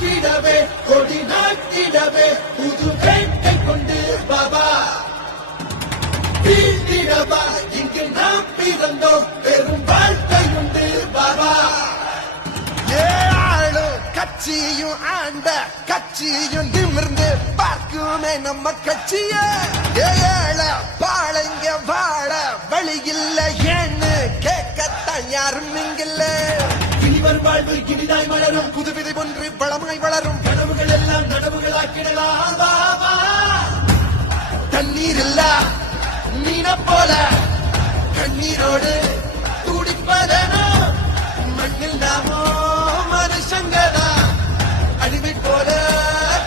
நாட்டிடவே கொடி நாட்டிடவே புது வேட்டை கொண்டு பாபா வீட்டிடவா இங்கு நாம் பிறந்தோம் பெரும் வாழ்க்கை உண்டு பாபா ஏழு கட்சியும் ஆண்ட கட்சியும் நிமிர்ந்து பார்க்குமே நம்ம கட்சிய ஏழ பாளைங்க வாழ வழி இல்ல ஏன்னு கேட்கத்தான் யாரும் இங்கில்ல இனிவர் வாழ்வு இனிதாய் மலரும் புது விதை ஒன்று பழமாய் வளரும் கனவுகள் எல்லாம் நனவுகளாக்கிடலாம் பாபா தண்ணீர் இல்ல மீன போல கண்ணீரோடு துடிப்பதனோ மண்ணில் நாமோ மனுஷங்கதா அடிமை போல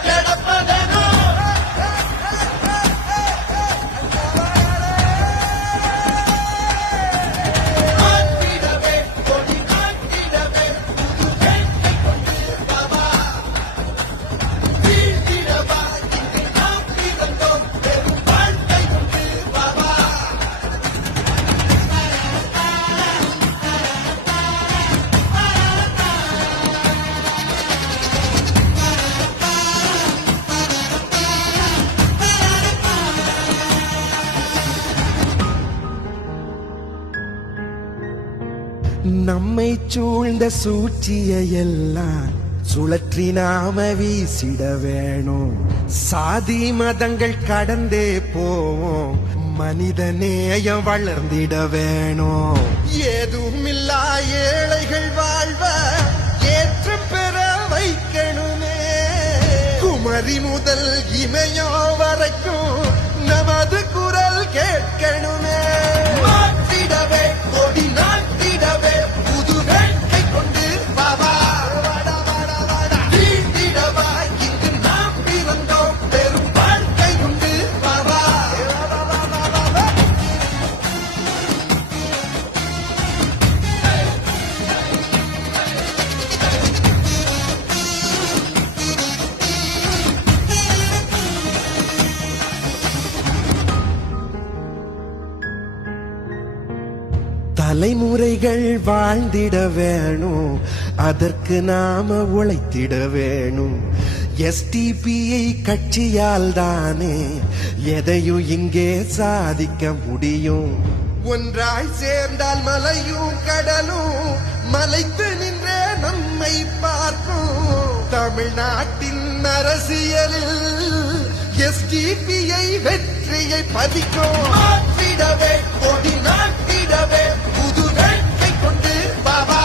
கிடப்பதனோ நாட்டிடவே கொடி நாட்டிடவே புது வேட்டை கொண்டு பாபா வீட்டிடவா இங்கு நாம் பிறந்தோம் பெரும் வாழ்க்கை உண்டு பாபா நம்மை சூழ்ந்த சூழ்ச்சிய எல்லாம் சுழற்றி நாம வீசிட வேணும் சாதி மதங்கள் கடந்தே போவோம் மனித நேயம் வளர்ந்திட வேணும் ஏதுமில்லா ஏழைகள் வாழ்வ ஏற்றம் பெற வைக்கணுமே குமரி முதல் இமயம் வரைக்கும் நமது குரல் கேட்கணுமே நாட்டிடவே கொடி நாட்டிடவே புது வேட்டை கொண்டு பாபா வீட்டிடவா இங்கு நாம் பிறந்தோம் பெரும் வாழ்க்கை உண்டு பாபா தலைமுறைகள் வாழ்ந்திட வேணும் அதற்கு நாம உழைத்திட வேணும் எஸ்டிபிஐ கட்சியால் தானே எதையும் இங்கே சாதிக்க முடியும் ஒன்றாய் சேர்ந்தால் மலையும் கடலும் மலைத்து நின்றே நம்மை பார்க்கும் தமிழ்நாட்டின் அரசியலில் எஸ்டிபிஐ வெற்றியை பதிக்கும் நாட்டிடவே கொடி நாட்டிடவே புது வேட்டை கொண்டு பாபா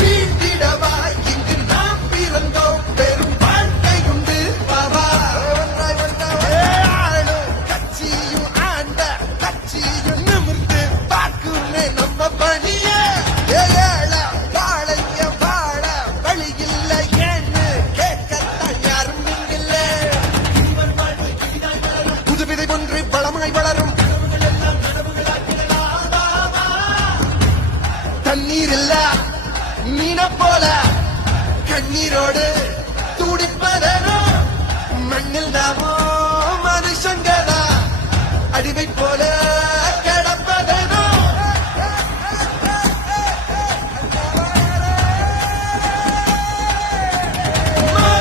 வீட்டிடவா இங்கு நாம் பிறந்தோம் பெரும் வாழ்க்கை உண்டு பாபா கட்சியும் ஆண்ட கட்சியும் நிமிர்ந்து பார்க்குமே நம்ம பணிய ஏழ வாழைங்க வாழ வழி இல்ல ஏன்னு கேட்கத்தான் யாரும் இங்கில்ல இவர் வாழ்வு இனிதாய் மலரும் புது விதை ஒன்று பழமாய் வளரும் கனவுகள் எல்லாம் நனவுகளாக்கிடலாம் பாபா தண்ணீர் இல்ல மீன போல கண்ணீரோடு துடிப்பதனோ மண்ணில் நாமோ மனுஷங்கதா அடிமை